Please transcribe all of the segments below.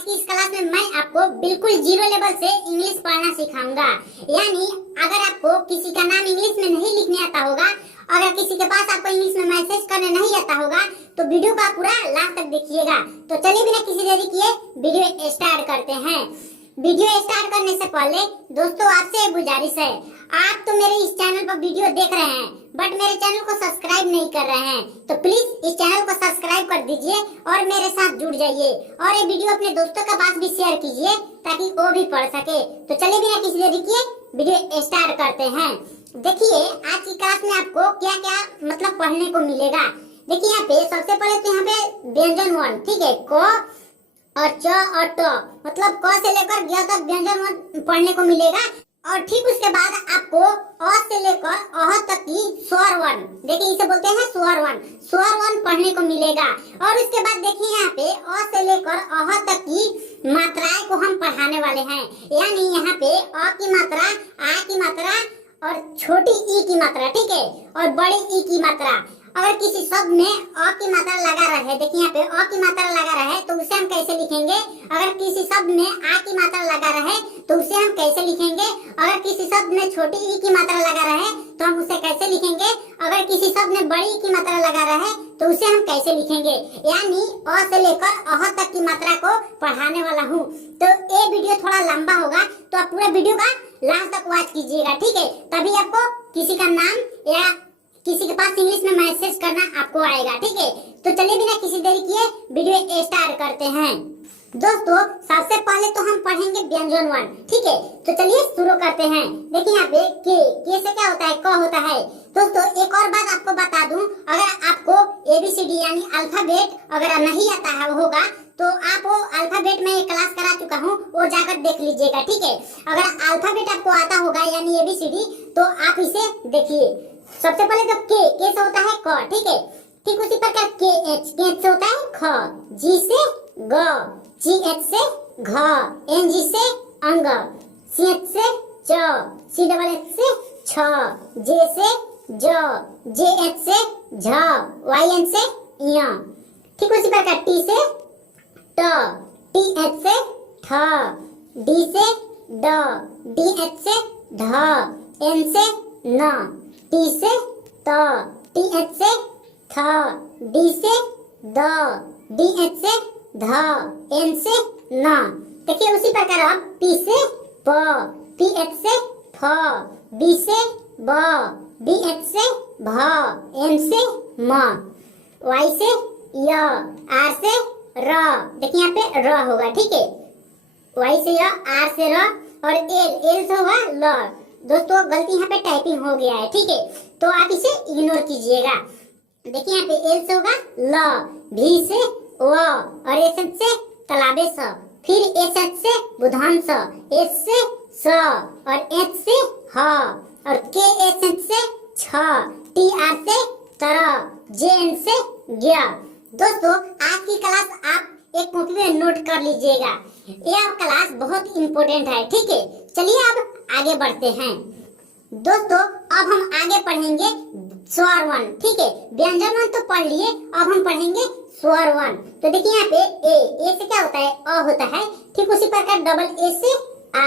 आज की इस क्लास में मैं आपको बिल्कुल जीरो लेवल से इंग्लिश पढ़ना सिखाऊंगा। यानी अगर आपको किसी का नाम इंग्लिश में नहीं लिखने आता होगा, अगर किसी के पास आपको इंग्लिश में मैसेज करने नहीं आता होगा, तो वीडियो का पूरा लास्ट तक देखिएगा। तो चलिए बिना किसी देरी किए वीडियो स्टार्ट करते हैं। वीडियो स्टार्ट करने से पहले दोस्तों आपसे एक गुजारिश है, आप तो मेरे इस चैनल पर वीडियो देख रहे हैं बट मेरे चैनल को सब्सक्राइब नहीं कर रहे हैं, तो प्लीज इस चैनल को सब्सक्राइब कर दीजिए और मेरे साथ जुड़ जाइए और ये वीडियो अपने दोस्तों के पास भी शेयर कीजिए ताकि वो भी पढ़ सके। तो चलिए बिना किसी देरी किए वीडियो स्टार्ट करते हैं। देखिए आज की क्लास में आपको क्या क्या मतलब पढ़ने को मिलेगा। देखिए यहाँ पे सबसे पहले तो यहाँ पे व्यंजन वन, ठीक है, क और च और ट, मतलब क से लेकर ग तक व्यंजन वन पढ़ने को मिलेगा। और ठीक उसके बाद आपको अ से लेकर अह तक की स्वर वन, देखिए इसे बोलते हैं स्वर वन पढ़ने को मिलेगा। और उसके बाद देखिए यहाँ पे अ से लेकर अह तक की मात्राएं को हम पढ़ाने वाले हैं। यानी यहाँ पे अ की मात्रा, आ की मात्रा और छोटी ई की मात्रा, ठीक है, और बड़ी ई की मात्रा। अगर किसी शब्द में अ की मात्रा लगा रहे, देखिए यहाँ पे अ की मात्रा लगा रहे तो उसे हम कैसे लिखेंगे। अगर किसी शब्द में आ की मात्रा लगा रहे तो उसे हम कैसे लिखेंगे। अगर किसी शब्द में छोटी ई की मात्रा लगा रहे तो हम उसे कैसे लिखेंगे। अगर किसी शब्द में बड़ी ई की मात्रा लगा रहे तो उसे हम कैसे लिखेंगे। यानी अ से लेकर अह तक की मात्रा को पढ़ाने वाला हूँ। तो ये वीडियो थोड़ा लंबा होगा तो आप पूरा वीडियो का लास्ट तक वॉच कीजिएगा, ठीक है, तभी आपको किसी का नाम या किसी के पास इंग्लिश में मैसेज करना आपको आएगा, ठीक है। तो चलिए बिना किसी देरी किए वीडियो स्टार्ट करते हैं। दोस्तों सबसे पहले तो हम पढ़ेंगे व्यंजन वन, ठीक है। तो चलिए शुरू करते हैं। देखिए यहाँ पे के से क्या होता है, क होता है। दोस्तों एक और बात आपको बता दूं, अगर आपको ABCD यानी अल्फाबेट अगर नहीं आता है होगा तो आप वो अल्फाबेट में क्लास करा चुका हूँ, वो जाकर देख लीजिएगा, ठीक है। अगर अल्फाबेट आपको आता होगा यानी ABCD तो आप इसे देखिए। सबसे पहले तो के से होता है क, ठीक है। ठीक उसी प्रकार के से होता है ख, जी से ग, GH से घ, NG से अंग, CH से च, CH से छ, J से ज, JH से झ, YN से य। ठीक उसी प्रकार T से ट, TH से ठ, D से ड, DH से ढ, N से न, T से त, TH से थ, D से द, DH से ध, N से न। देखिए उसी प्रकार अब P से प, PH से फ, B से ब, BH से भ, M से म, Y से य, R से र। देखिए यहाँ पे र होगा, ठीक है, Y से य, R से र और L से होगा ल। दोस्तों गलती यहाँ पे टाइपिंग हो गया है, ठीक है, तो आप इसे इग्नोर कीजिएगा। देखिए यहाँ पे L से होगा ल, V से व और S से तालाबे स, फिर SH से बुधान स, S से स और H से ह और KSH से छ, TR से तर, JN से ज्ञ। दोस्तों आज की क्लास आप एक कॉपी में नोट कर लीजिएगा, यह क्लास बहुत इम्पोर्टेंट है, ठीक है। चलिए अब आगे बढ़ते हैं। दोस्तों अब हम आगे पढ़ेंगे स्वर वन, ठीक है। व्यंजन वन तो पढ़ लिए, अब हम पढ़ेंगे स्वर वन। तो देखिए यहाँ पे ए से क्या होता है, अ होता है। ठीक उसी प्रकार डबल ए से आ,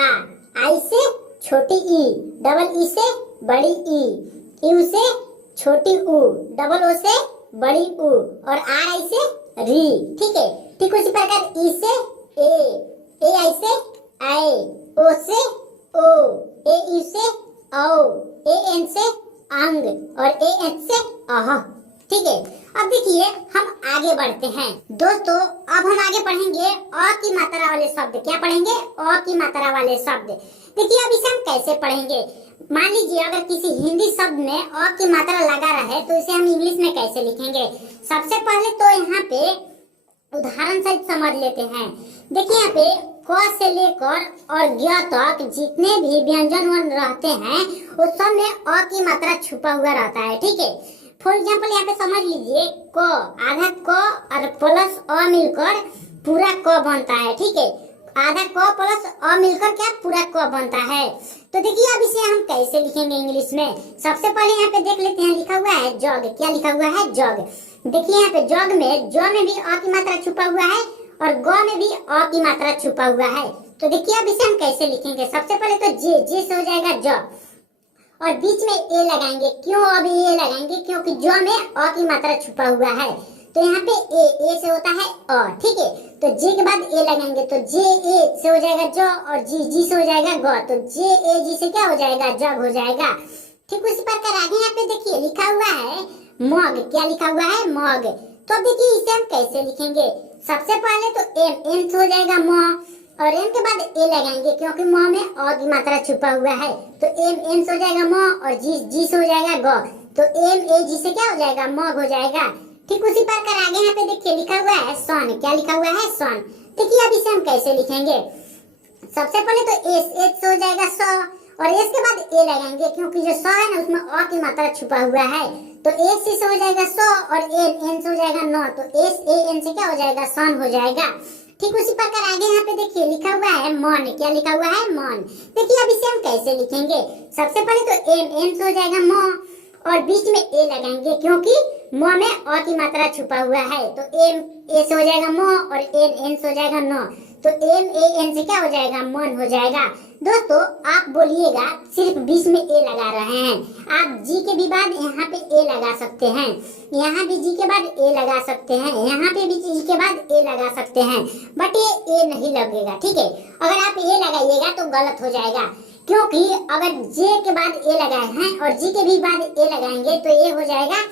आई से छोटी ई, डबल ई से बड़ी ई, यू से छोटी ऊ, डबल ओ से बड़ी ऊ और आर आई से री, ठीक है। ठीक उसी प्रकार ई से ए आई से आए, ओ से ओ, ए यू से औ, ए एन से अंग और ए एच से अह, ठीक है। अब देखिए हम आगे बढ़ते हैं। दोस्तों अब हम आगे पढ़ेंगे अ की मात्रा वाले शब्द। क्या पढ़ेंगे, अ की मात्रा वाले शब्द। देखिए अब इसे हम कैसे पढ़ेंगे। मान लीजिए अगर किसी हिंदी शब्द में अ की मात्रा लगा रहे तो इसे हम इंग्लिश में कैसे लिखेंगे। सबसे पहले तो यहाँ पे उदाहरण सहित समझ लेते हैं। देखिए यहाँ पे क से लेकर और ज्ञ तक जितने भी व्यंजन वर्ण रहते हैं उस सब में अ की मात्रा छुपा हुआ रहता है, ठीक है। फॉर एग्जाम्पल यहाँ पे समझ लीजिए क, आधा क और प्लस अ मिलकर पूरा क बनता है, ठीक है। आधा क प्लस अ मिलकर क्या पूरा क बनता है। तो देखिए अब इसे हम कैसे लिखेंगे इंग्लिश में। सबसे पहले यहाँ पे देख लेते हैं, लिखा हुआ है जग। क्या लिखा हुआ है, जग। देखिए यहाँ पे जग में ज में भी अ की मात्रा छुपा हुआ है और ग में भी अ की मात्रा छुपा हुआ है। तो देखिए अब इसे हम कैसे लिखेंगे। सबसे पहले तो जे से हो जाएगा ज, और बीच में ए लगाएंगे। क्यों अभी ए लगाएंगे? क्योंकि ज में अ की मात्रा छुपा हुआ है। तो यहाँ पे ए से होता है अ, ठीक है। तो जे के बाद ए लगाएंगे, तो जे ए से हो जाएगा ज, और जी से हो जाएगा ग। तो जे ए जी से क्या हो जाएगा? जग हो जाएगा। ठीक उसी प्रकार आगे यहाँ पे देखिए लिखा हुआ है मग। क्या लिखा हुआ है? मग। तो देखिए इसे हम कैसे लिखेंगे। सबसे पहले तो एम से हो जाएगा म, और एम के बाद ए लगाएंगे क्योंकि म में अ की मात्रा छुपा हुआ है। तो एम से हो जाएगा म, और जी से हो जाएगा ग। तो एम ए जी से क्या हो जाएगा? मग हो जाएगा। ठीक उसी प्रकार आगे यहाँ पे देखिए लिखा हुआ है सन। क्या लिखा हुआ है? सन। देखिए अब इसे हम कैसे लिखेंगे। सबसे पहले तो एस से हो जाएगा स, और एस के बाद ए लगाएंगे क्योंकि जो स है ना उसमें अ की मात्रा छुपा हुआ है। तो एस से हो जाएगा स, और एन से हो जाएगा न। तो एस ए एन से क्या हो जाएगा? सन हो जाएगा। ठीक उसी प्रकार आगे यहाँ पे देखिए लिखा हुआ है मन। क्या लिखा हुआ है? मन। देखिए अब इसे हम कैसे लिखेंगे। सबसे पहले तो एम से हो जाएगा म, और बीच में ए लगाएंगे क्योंकि म में अ की मात्रा छुपा हुआ है। तो एम ए से हो जाएगा म, और एन से हो जाएगा न। तो एम ए एन से क्या हो जाएगा? मन हो जाएगा। दोस्तों आप बोलिएगा सिर्फ बीच में ए लगा रहे हैं। आप जी के भी बाद यहाँ पे ए लगा सकते हैं, यहाँ भी जी के बाद ए लगा सकते हैं, यहाँ पे भी जी के बाद ए लगा सकते हैं, बट ये ए नहीं लगेगा। ठीक है, अगर आप ए लगाइएगा तो गलत हो जाएगा, क्योंकि अगर जे के बाद ए लगाए हैं और जी के भी बाद ए लगाएंगे तो ये हो जाएगा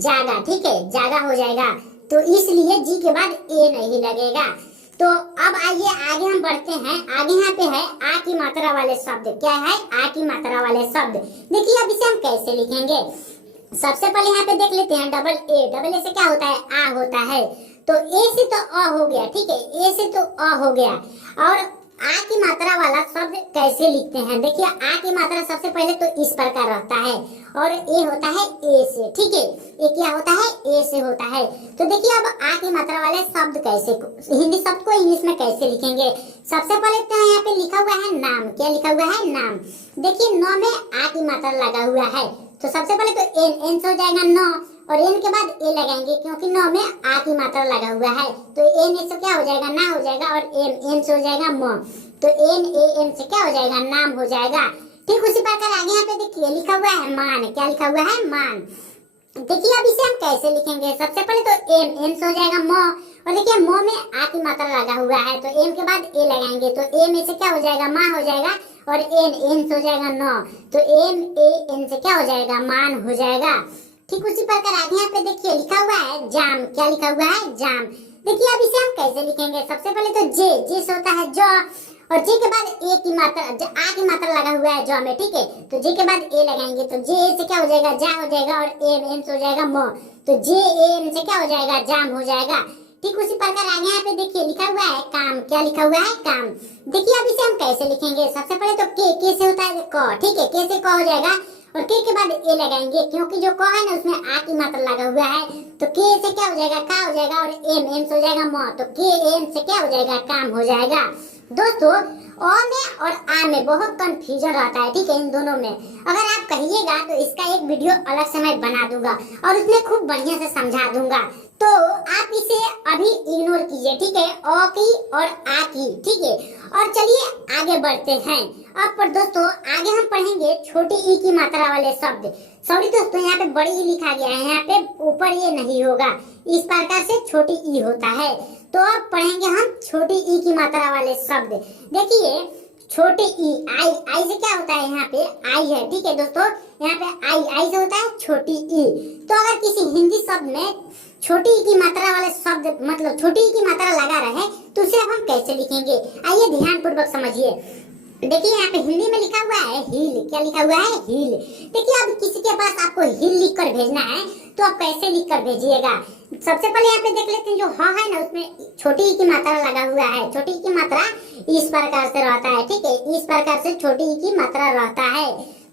जागा। ठीक है, जागा हो जाएगा। तो इसलिए जी के बाद ए नहीं लगेगा। तो अब आइए आगे हम बढ़ते हैं। आगे यहाँ पे है आ की मात्रा वाले शब्द। क्या है? आ की मात्रा वाले शब्द। देखिए अब इसे हम कैसे लिखेंगे। सबसे पहले यहाँ पे देख लेते हैं डबल ए। डबल ए से क्या होता है? आ होता है। तो ए से तो अ हो गया। ठीक है, ए से तो अ हो गया। और आ की मात्रा वाला शब्द कैसे लिखते हैं। देखिए आ की मात्रा सबसे पहले तो इस प्रकार रहता है, और ए होता है ए से। ठीक है, ए क्या होता है? ए से होता है। तो देखिए अब आ की मात्रा वाले शब्द कैसे, हिंदी शब्द को इंग्लिश में कैसे लिखेंगे। सबसे पहले तो यहाँ पे लिखा हुआ है नाम। क्या लिखा हुआ है? नाम। देखिए न में आ की मात्रा लगा हुआ है, तो सबसे पहले तो एन से हो जाएगा न, और एन के बाद ए लगाएंगे क्योंकि न में आ की मात्रा लगा हुआ है। तो एन से क्या हो जाएगा? ना हो जाएगा, और एन से हो जाएगा म। तो एन ए एन से क्या हो जाएगा? नाम हो जाएगा। ठीक उसी प्रकार आगे यहाँ पे देखिए लिखा हुआ है मान। क्या लिखा हुआ है? मान। देखिए अब इसे हम कैसे लिखेंगे। सबसे पहले तो एम से हो जाएगा म, और देखिए म में आ की मात्रा लगा हुआ है, तो एम के बाद ए लगाएंगे। तो ए में से क्या हो जाएगा? मा हो जाएगा, और एन से हो जाएगा न। तो एम ए एन से क्या हो जाएगा? मान हो जाएगा। ठीक उसी प्रकार आगे यहाँ पे देखिए लिखा हुआ है जाम। क्या लिखा हुआ है? जाम। देखिए अब इसे हम कैसे लिखेंगे। सबसे पहले तो जे से होता है ज, और जे के बाद ए की मात्रा, आ की मात्रा लगा हुआ है ज में। ठीक है, तो जे के बाद ए लगाएंगे, तो जे से क्या हो जाएगा? जा हो जाएगा, और एम से हो जाएगा म। तो जे एम से क्या हो जाएगा? जाम हो जाएगा। ठीक उसी प्रकार आगे यहाँ पे देखिए लिखा हुआ है काम। क्या लिखा हुआ है? काम। देखिए अब इसे हम कैसे लिखेंगे। सबसे पहले तो के से होता है क। ठीक है, के से क हो जाएगा, और के बाद ए लगाएंगे क्योंकि जो क है ना उसमें आ की मात्रा लगा हुआ है। तो के से क्या हो जाएगा? का हो जाएगा, और एम से हो जाएगा म। तो के एम से क्या हो जाएगा? काम हो जाएगा। दोस्तों अ में और आ में बहुत कंफ्यूजन रहता है। ठीक है, इन दोनों में अगर आप कहिएगा तो इसका एक वीडियो अलग से मैं बना दूंगा और उसमें खूब बढ़िया से समझा दूंगा। तो आप इसे अभी इग्नोर कीजिए। ठीक है, अ की और आ की। ठीक है, और चलिए आगे बढ़ते हैं। अब पर दोस्तों आगे हम पढ़ेंगे छोटी ई की मात्रा वाले शब्द। सॉरी दोस्तों, यहाँ पे बड़ी ई लिखा गया है, यहाँ पे ऊपर ये नहीं होगा, इस प्रकार से छोटी ई होता है। तो अब पढ़ेंगे हम छोटी ई की मात्रा वाले शब्द। देखिए छोटी ई, आई से क्या होता है? यहाँ पे आई है। ठीक है दोस्तों, यहाँ पे आई से होता है छोटी ई। तो अगर किसी हिंदी शब्द में छोटी ई की मात्रा वाले शब्द, मतलब छोटी ई की मात्रा लगा रहे, तो उसे अब हम कैसे लिखेंगे? आइए ध्यान पूर्वक समझिए। देखिए यहाँ पे हिंदी में लिखा हुआ है हील। क्या लिखा हुआ है? हील। देखिए अब किसी के पास आपको हील लिख कर भेजना है तो आप कैसे लिख कर भेजिएगा। सबसे पहले यहाँ पे देख लेते हैं, जो ह है ना उसमें छोटी ई की मात्रा लगा हुआ है। छोटी ई की मात्रा इस प्रकार से रहता है। ठीक है, इस प्रकार से छोटी ई की मात्रा रहता है।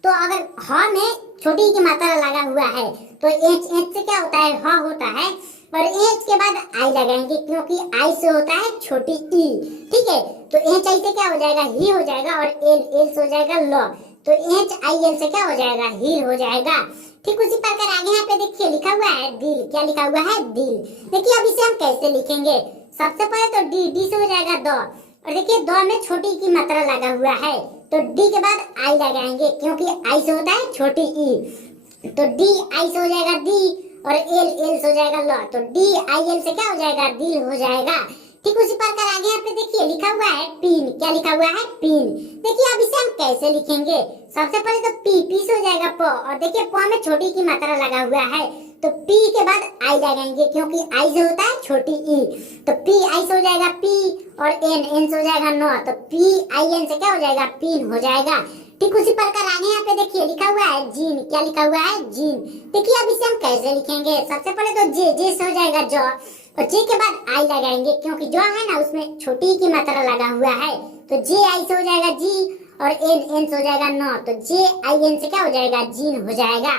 तो अगर ह में छोटी ई की मात्रा लगा हुआ है तो एच से क्या होता है? ह होता है, और एच के बाद आई लगाएंगे क्योंकि आई से होता है छोटी ई। ठीक है, तो एच आई से क्या हो जाएगा? ही हो जाएगा, और एल से हो जाएगा ल। तो एच आई एल से क्या हो जाएगा? हील हो जाएगा। ठीक उसी प्रकार आगे यहाँ पे देखिए लिखा हुआ है दिल। क्या लिखा हुआ है? दिल। देखिए अब इसे हम कैसे लिखेंगे। सबसे पहले तो डी से हो जाएगा द, और देखिए द में छोटी की मात्रा लगा हुआ है तो डी के बाद आई लगाएंगे क्योंकि आई से होता है छोटी ई, तो डी आई से हो जाएगा दी, और एल एल से हो जाएगा ल, तो डी आई एल से क्या हो जाएगा दिल हो जाएगा। ठीक उसी प्रकार आगे यहाँ पे देखिए लिखा हुआ है पिन, क्या लिखा हुआ है पिन। देखिए अब इसे हम कैसे लिखेंगे, सबसे पहले तो पी से हो जाएगा प, और देखिए प में छोटी की मात्रा लगा हुआ है तो पी के बाद आई लगाएंगे क्योंकि आई से होता है छोटी ई, तो पी आई से हो जाएगा पी, और एन एन से हो जाएगा नो, तो पी आई एन से क्या हो जाएगा पिन हो जाएगा। ठीक उसी प्रकार आगे यहाँ पे देखिए लिखा हुआ है जीन, क्या लिखा हुआ है जीन। देखिए अब इसे हम कैसे लिखेंगे, सबसे पहले तो जे से हो जाएगा जॉ, और जे के बाद आई लगाएंगे क्योंकि जो है ना उसमें छोटी की मात्रा लगा हुआ है, तो जे आई से हो जाएगा जी, और एन एन से हो जाएगा नो, तो जे आई एन से क्या हो जाएगा जीन हो जाएगा।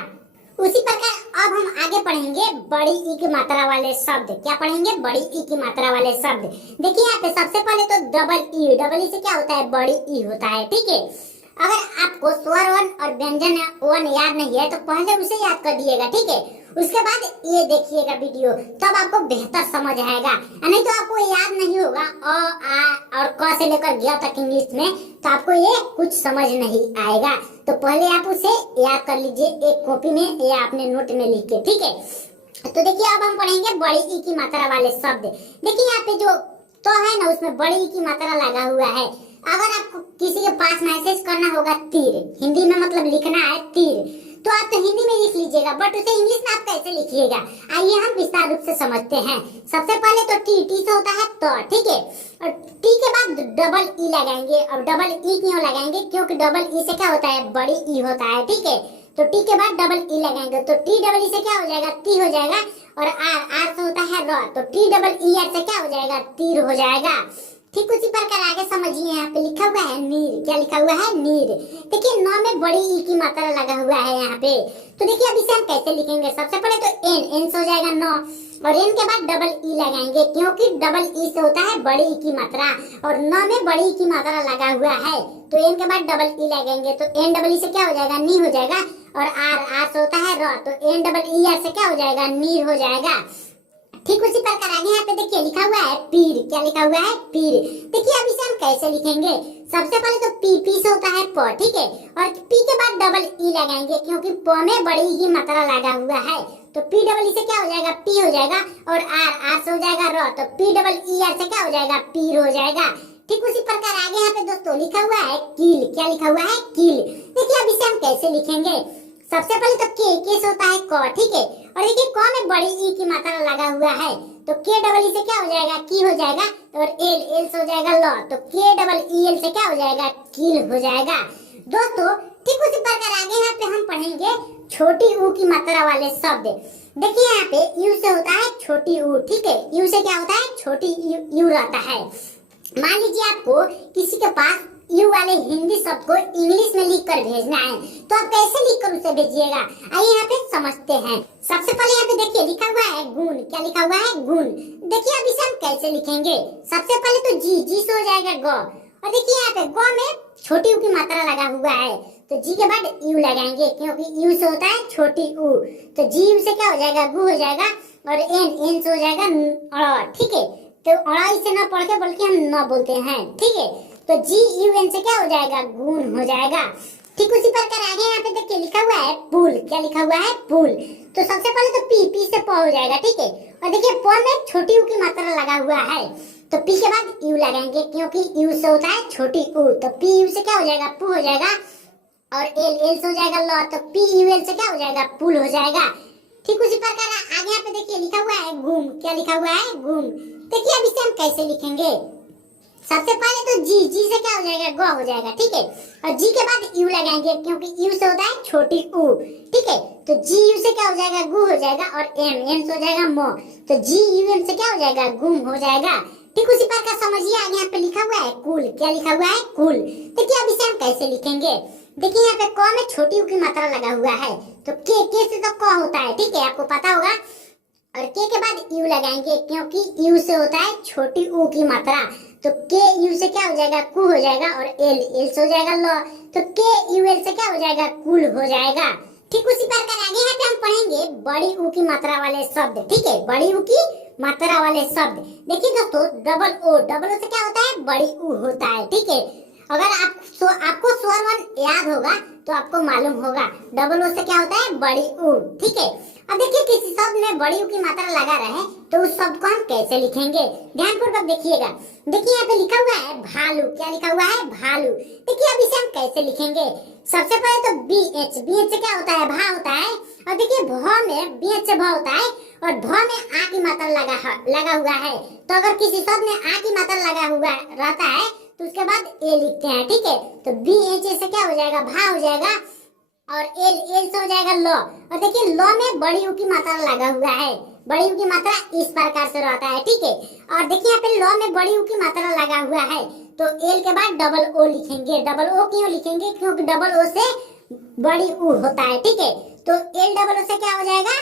उसी प्रकार अब हम आगे पढ़ेंगे बड़ी ई की मात्रा वाले शब्द। क्या पढ़ेंगे, बड़ी ई की मात्रा वाले शब्द। देखिए यहाँ पे सबसे पहले तो डबल ई से क्या होता है बड़ी ई होता है। ठीक है, अगर आपको स्वर वन और व्यंजन वन याद नहीं है तो पहले उसे याद कर दिएगा। ठीक है, उसके बाद ये देखिएगा वीडियो, तब आपको बेहतर समझ आएगा, नहीं तो आपको याद नहीं होगा अ आ और क से लेकर ग तक इंग्लिश में, तो आपको ये कुछ समझ नहीं आएगा। तो पहले आप उसे याद कर लीजिए एक कॉपी में या अपने नोट में लिख के। ठीक है, तो देखिए अब हम पढ़ेंगे बड़ी ई की मात्रा वाले शब्द। देखिए यहाँ पे जो तो है ना उसमें बड़ी ई की मात्रा लगा हुआ है। अगर आपको किसी के पास मैसेज करना होगा तीर, हिंदी में मतलब लिखना है तीर, तो आप तो हिंदी में लिख लीजिएगा, बट उसे इंग्लिश में आप कैसे लिखिएगा, आइए हम विस्तार रूप से समझते हैं। सबसे पहले तो टी से होता है तो, ठीक है, और टी के बाद डबल ई लगाएंगे। और डबल ई क्यों लगाएंगे, क्योंकि डबल ई से क्या होता है बड़ी ई होता है। ठीक है, तो टी के बाद डबल ई लगाएंगे तो टी डबल ई से क्या हो जाएगा ती हो जाएगा, और आर से होता है र, तो टी डबल ई आर से क्या हो जाएगा तीर हो जाएगा। ठीक उसी प्रकार आगे समझिए, यहाँ पे लिखा हुआ है नीर, क्या लिखा हुआ है नीर। देखिए नौ में बड़ी ई की मात्रा लगा हुआ है यहाँ पे, तो देखिए अब इसे हम कैसे लिखेंगे, सबसे पहले तो एन से हो जाएगा नौ, और एन के बाद डबल ई लगाएंगे क्योंकि डबल ई से होता है बड़ी ई की मात्रा, और नौ में बड़ी ई की मात्रा लगा हुआ है तो एन के बाद डबल ई लगाएंगे तो एन डबल ई से क्या हो जाएगा नी हो जाएगा, और आर से होता है र, तो एन डबल ई आर से क्या हो जाएगा नीर हो जाएगा। ठीक उसी प्रकार आगे यहाँ पे देखिए लिखा हुआ है पीर, क्या लिखा हुआ है पीर। देखिए अब इसे हम कैसे लिखेंगे, सबसे पहले तो पी से होता है प, ठीक है, और पी के बाद डबल ई लगाएंगे क्योंकि प में बड़ी ई की मात्रा लगा हुआ है, तो पी डबल ई से क्या हो जाएगा पी हो जाएगा, और आर से हो जाएगा र, तो पी डबल ई आर से क्या हो जाएगा पीर हो जाएगा। ठीक उसी प्रकार आगे यहाँ पे दोस्तों लिखा हुआ है कील, क्या लिखा हुआ है कील। देखिए अब इसे हम कैसे लिखेंगे, सबसे पहले तो के से होता है क, ठीक है, और देखिए क में बड़ी ई की मात्रा लगा हुआ है तो के डबल ई से क्या हो जाएगा की हो जाएगा, और एल से हो जाएगा ल, तो के डबल ई एल से क्या हो जाएगा कील हो जाएगा। दोस्तों ठीक उसी प्रकार आगे यहाँ पे हम पढ़ेंगे छोटी ऊ की मात्रा वाले शब्द। देखिए यहाँ पे यू से होता है छोटी ऊ, ठीक है, यू से क्या होता है छोटी यू रहता है। मान लीजिए आपको किसी के पास यू वाले हिंदी शब्द को इंग्लिश में लिख कर भेजना है, तो आप कैसे लिख कर उसे भेजिएगा, आइए यहाँ पे समझते हैं। सबसे पहले यहाँ पे देखिए लिखा हुआ है गुण, क्या लिखा हुआ है गुण। देखिए अब इसे हम कैसे लिखेंगे, सबसे पहले तो जी से हो जाएगा ग, और देखिए यहाँ पे ग में छोटी यू की मात्रा लगा हुआ है तो जी के बाद यू लगाएंगे क्योंकि यू से होता है छोटी ऊ, तो जी यू से क्या हो जाएगा गु हो जाएगा, और एन से हो जाएगा अ, ठीक है, तो अड़ा इसे न पढ़ के बल्कि हम न बोलते हैं। ठीक है, तो जी यू एन से क्या हो जाएगा गुण हो जाएगा। ठीक उसी प्रकार आगे यहाँ पे देखिए लिखा हुआ है पुल, क्या लिखा हुआ है पुल। तो सबसे पहले तो पी से प हो जाएगा, ठीक है, और देखिए प में छोटी यू की मात्रा लगा हुआ है तो पी के बाद यू लगाएंगे क्योंकि यू से होता है छोटी ऊ, तो पी यू से क्या हो जाएगा पू हो जाएगा, और एल से हो जाएगा ल, तो पी यू एल से क्या हो जाएगा पुल हो जाएगा। ठीक उसी प्रकार आगे यहाँ पे देखिए लिखा हुआ है गुम, क्या लिखा हुआ है गुम। देखिए अब इसे हम कैसे लिखेंगे, सबसे पहले तो जी से क्या हो जाएगा ग हो जाएगा, ठीक है, और जी के बाद यू लगाएंगे क्योंकि यू से होता है छोटी ऊ, ठीक है, तो जी यू से क्या हो जाएगा गु हो जाएगा, और एन से हो जाएगा म, तो जी यू एन से क्या हो जाएगा गुम हो जाएगा। ठीक उसी प्रकार समझिए आगे यहाँ पे लिखा हुआ है कुल, क्या लिखा हुआ है कुल। देखिए अब इसे हम कैसे लिखेंगे, देखिए यहाँ पे क में छोटी यू की मात्रा लगा हुआ है तो के से तो क होता है, ठीक है, आपको पता होगा, और के बाद यू लगाएंगे क्योंकि यू से होता है छोटी ऊ की मात्रा, तो के यू से क्या हो जाएगा कु हो जाएगा, और एल से हो जाएगा ल, तो के यू एल से क्या हो जाएगा कुल हो जाएगा। ठीक उसी प्रकार आगे यहाँ पे हम पढ़ेंगे बड़ी ऊ की मात्रा वाले शब्द, ठीक है, बड़ी ऊ की मात्रा वाले शब्द। देखिए दोस्तों, डबल ओ से क्या होता है? बड़ी ऊ होता है, ठीक है। अगर आपको स्वर वर्ण याद होगा तो आपको मालूम होगा डबल ओ से क्या होता है? बड़ी ऊ, ठीक है। अब देखिए किसी शब्द में बड़ी ऊ की मात्रा लगा रहे तो उस शब्द को हम कैसे लिखेंगे, ध्यानपूर्वक देखिएगा। देखिए यहाँ पे लिखा हुआ है भालू। क्या लिखा हुआ है? भालू। देखिए अब इसे हम कैसे लिखेंगे? सबसे पहले तो BH से क्या होता है? भा होता है। और देखिए भ में BH से भ होता है और भ में आ की मात्रा लगा हुआ है। तो अगर किसी शब्द में आ की मात्रा लगा हुआ रहता है तो उसके बाद ए लिखते हैं, ठीक है। तो BH से क्या हो जाएगा? भा हो जाएगा और एल से हो जाएगा ल। और देखिए ल में बड़ी ऊ की मात्रा लगा हुआ है। बड़ी ऊ की मात्रा इस प्रकार से रहता है, ठीक है। और देखिए यहाँ पे ल में बड़ी ऊ की मात्रा लगा हुआ है तो एल के बाद डबल ओ लिखेंगे। डबल ओ क्यों लिखेंगे? क्योंकि डबल ओ से बड़ी ऊ होता है, ठीक है। तो एल डबल ओ से क्या हो जाएगा?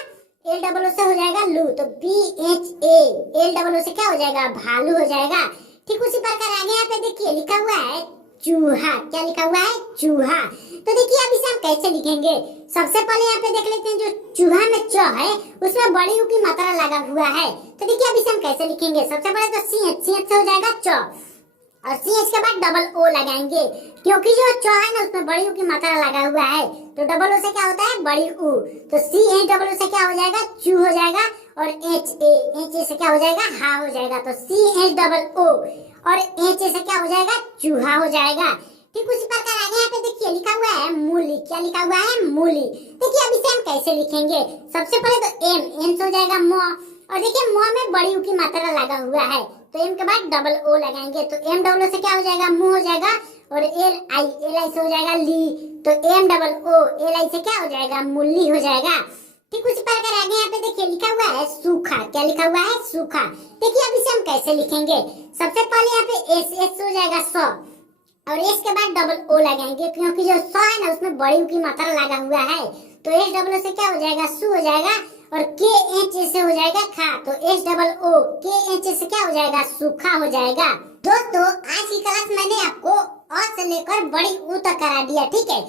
एल डबल ओ से हो जाएगा लू। तो BHA एल डबल ओ से क्या हो जाएगा? भालू हो जाएगा। ठीक उसी प्रकार आगे यहाँ पे देखिए लिखा हुआ है चूहा। क्या लिखा हुआ है? चूहा। तो देखिए अब इसे हम कैसे लिखेंगे? सबसे पहले यहाँ पे देख लेते हैं, जो चूहा में च है उसमें बड़ी ऊ की मात्रा लगा हुआ है। तो देखिए अब इसे हम कैसे लिखेंगे? सबसे पहले तो CH से हो जाएगा च और CH के बाद डबल ओ लगाएंगे, क्योंकि जो च है ना उसमें बड़ी ऊ की मात्रा लगा हुआ है। तो डबल ओ से क्या होता है? बड़ी ऊ। तो CH डबल ओ से क्या हो जाएगा? चू हो जाएगा। और HA से क्या हो जाएगा? हा हो जाएगा। तो CH डबल ओ और HA से क्या हो जाएगा? चूहा हो जाएगा। ठीक उसी प्रकार आगे यहाँ पे देखिए लिखा हुआ है मूली। क्या लिखा हुआ है? मूली। देखिए अब इसे हम कैसे लिखेंगे? सबसे पहले तो एम से हो जाएगा म। और देखिए म में बड़ी ऊ की मात्रा लगा हुआ है तो एम के बाद डबल ओ लगाएंगे। तो एम डबल ओ से क्या हो जाएगा? मुंह हो जाएगा। और एल आई से हो जाएगा ली। तो M double O L I से क्या हो जाएगा? मुल्ली हो जाएगा। ठीक उसी प्रकार आगे यहाँ पे देखिए लिखा हुआ है सूखा। क्या लिखा हुआ है? सूखा। देखिए अब इसे हम कैसे लिखेंगे? सबसे पहले यहाँ पे एस हो जाएगा स और एस के बाद डबल ओ लगाएंगे, क्योंकि जो स है ना उसमें बड़ी ऊ की मात्रा लगा हुआ है। तो एस डबल ओ से क्या हो जाएगा? सु हो जाएगा। और KH से हो जाएगा खा। तो एस डबल ओ KH से क्या हो जाएगा? सूखा हो जाएगा। दोस्तों आज की क्लास मैंने आपको अ से लेकर बड़ी ऊ तक करा दिया, ठीक है।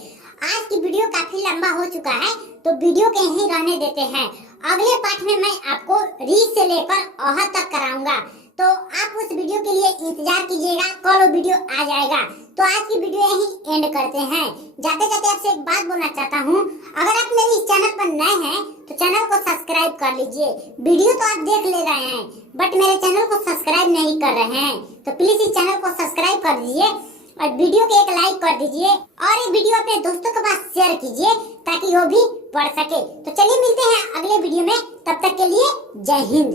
आज की वीडियो काफी लंबा हो चुका है तो वीडियो के यहीं रहने देते हैं। अगले पाठ में मैं आपको री से लेकर अह तक कराऊंगा, तो आप उस वीडियो के लिए इंतजार कीजिएगा। कल वो वीडियो आ जाएगा। तो आज की वीडियो यहीं एंड करते हैं। जाते जाते आपसे एक बात बोलना चाहता हूँ, अगर आप मेरे इस चैनल पर नए हैं तो चैनल को सब्सक्राइब कर लीजिए। वीडियो तो आप देख ले रहे हैं बट मेरे चैनल को सब्सक्राइब नहीं कर रहे हैं, तो प्लीज इस चैनल को सब्सक्राइब कर दीजिए और वीडियो को एक लाइक कर दीजिए और ये वीडियो अपने दोस्तों के पास शेयर कीजिए ताकि वो भी पढ़ सके। तो चलिए मिलते हैं अगले वीडियो में, तब तक के लिए जय हिंद।